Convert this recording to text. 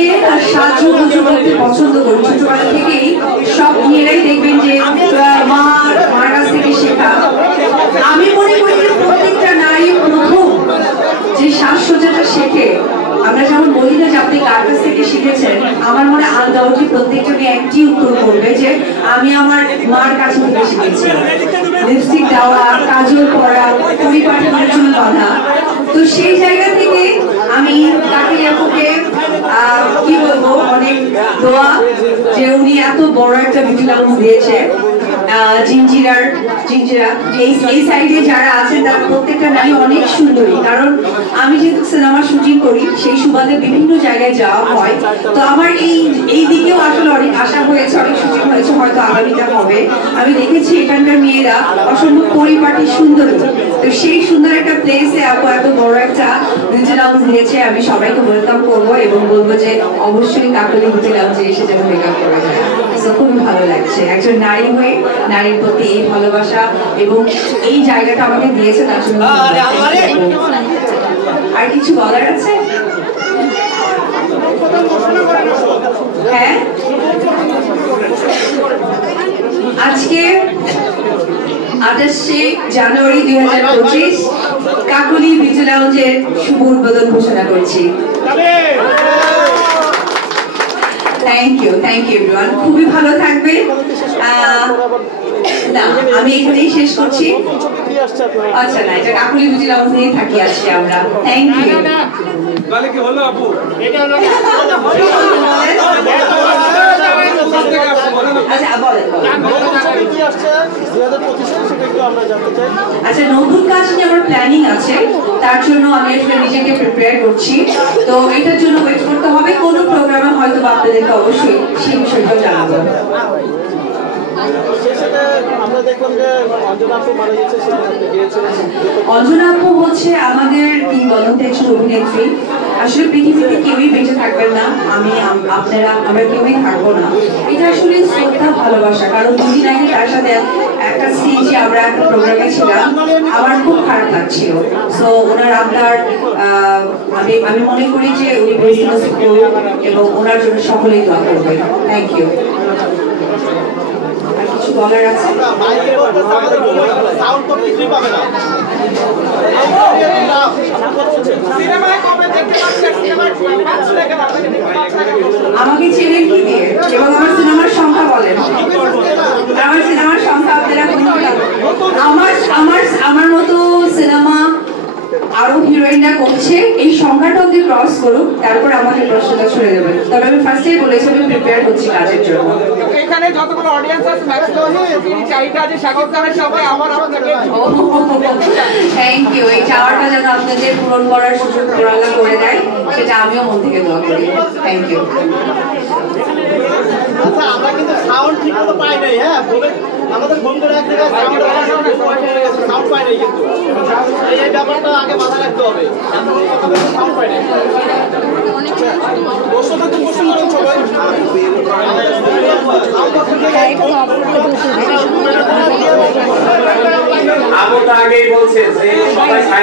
মেয়ে আর সাজুগুজু করতে পছন্দ করি ছোটবেলা থেকেই। সব মেয়েরাই দেখবেন যে মার কাছ থেকে শেখা। আমি মনে করি যে প্রত্যেকটা নারী প্রথম যে সাজসজ্জাটা শেখে, আমরা যেমন বলি না যে আপনি কার কাছ থেকে শিখেছেন, আমার মনে আনডাউটলি প্রত্যেকটা মেয়ে একটি উত্তর করবে যে আমি আমার মার কাছ থেকে শিখেছি। লিপস্টিক দেওয়া, কাজল পরা, পরিপাটির চুল বাঁধা। তো সেই জায়গা থেকে আমি কাকি আপুকে কি বলবো, অনেক দোয়া যে উনি এত বড় একটা বিউটি লাউঞ্জ দিয়েছে। জিঞ্জিরা এই সাইডে যারা আছেন তারা প্রত্যেকটা নারী অনেক সুন্দরী, কারণ আমি যেহেতু সিনেমা শুটিং করি সেই সুবাদে বিভিন্ন জায়গায় যাওয়া হয়। তো আমার এই দিকেও আসলে অনেক আশা হয়েছে, অনেক শুটিং হয়েছে, হয়তো আগামীতে হবে। আমি দেখেছি এখানকার মেয়েরা অসম্ভব পরিপাটি সুন্দরী। তো সেই সুন্দর একটা প্লেসে আপু এত বড় একটা বিউটি লাউঞ্জ দিয়েছে। আমি সবাইকে ওয়েলকাম করবো এবং বলবো যে অবশ্যই কাকলি বিউটি লাউঞ্জে এসে যেন মেকআপ করে যায়। খুবই ভালো লাগছে একজন নারী হয়ে নারীর প্রতি এই ভালোবাসা এবং এই জায়গাটা আমাকে দিয়েছে, তার জন্য। আর কিছু বলার আছে? হ্যাঁ, আজকে 28শে জানুয়ারি 2025 কাকলি বিউটি লাউঞ্জের শুভ উদ্বোধন ঘোষণা করছি। থ্যাংক ইউ এভরিওয়ান, খুবই ভালো থাকবে। না, আমি এখানেই শেষ করছি। আচ্ছা, না, এটা কাকুলি বিউটি লাউঞ্জ নিয়ে থাকি আজকে আমরা। Thank you. আচ্ছা, নতুন কাজ নিয়ে আমার প্ল্যানিং আছে, তার জন্য আমি আসলে নিজেকে প্রিপেয়ার করছি। তো এটার জন্য ওয়েট করতে হবে, কোন প্রোগ্রামে হয়তো আপনাদেরকে অবশ্যই সেই বিষয়টা জানাবো। অঞ্জনা আপু হচ্ছে আমাদের কিংবদন্তি একজন অভিনেত্রী। আসলে পৃথিবীতে কেউই বেঁচে থাকবেন না, আপনারা আমরা কেউই থাকবো না। এটা আসলে শ্রদ্ধা, ভালোবাসা। কারণ দুদিন আগে তার সাথে একটা স্টেজে আমরা একটা প্রোগ্রামে ছিলাম, আমার খুব খারাপ লাগছিল। সো ওনার আপনার আমি মনে করি যে উনি এবং ওনার জন্য সকলেই দোয়া করবেন। Thank you. কিছু বলার আছে? আমাকে চেনেন কি দিয়ে এবং আমার সিনেমার সংখ্যা বলেন। আমার সিনেমার সংখ্যা আপনারা আমার মতো সিনেমা আরো হিরোইনরা করছে, এই সংখ্যাটা অব্দি ক্রস করুক, তারপর আমাকে প্রশ্নটা ছুড়ে দেবেন। তবে আমি ফার্স্টেই বলেছি আমি প্রিপেয়ার হচ্ছি কাজের জন্য। এখানে যতগুলো অডিয়েন্স আছে ম্যাক্সিমামই এই চাইটা যে শাকিব খানের সঙ্গে আমার আপনাকে থ্যাংক ইউ। এই চাওয়াটা যেন আপনাদের পূরণ করার সুযোগ আল্লাহ করে দেয়, সেটা আমিও মন থেকে দোয়া করি। Thank you. আচ্ছা, আমরা কিন্তু সাউন্ড ঠিকমতো পাই নাই। হ্যাঁ, আমাদের বন্ধুরা এক জায়গায় সাউন্ড পাই নাই, কিন্তু এই ব্যাপারটা আগে মাথায় রাখতে হবে। সাউন্ড পাই নাই। আগেই বলছে যে সবাই